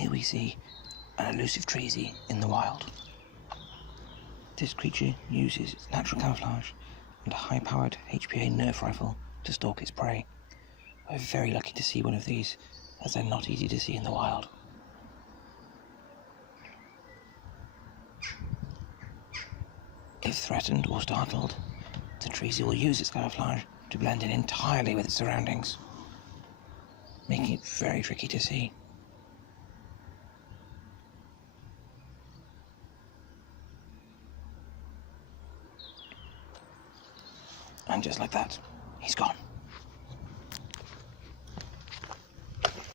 Here we see an elusive treesy in the wild. This creature uses its natural camouflage and a high-powered HPA Nerf rifle to stalk its prey. We're very lucky to see one of these, as they're not easy to see in the wild. If threatened or startled, the treesy will use its camouflage to blend in entirely with its surroundings, making it very tricky to see. And just like that, he's gone.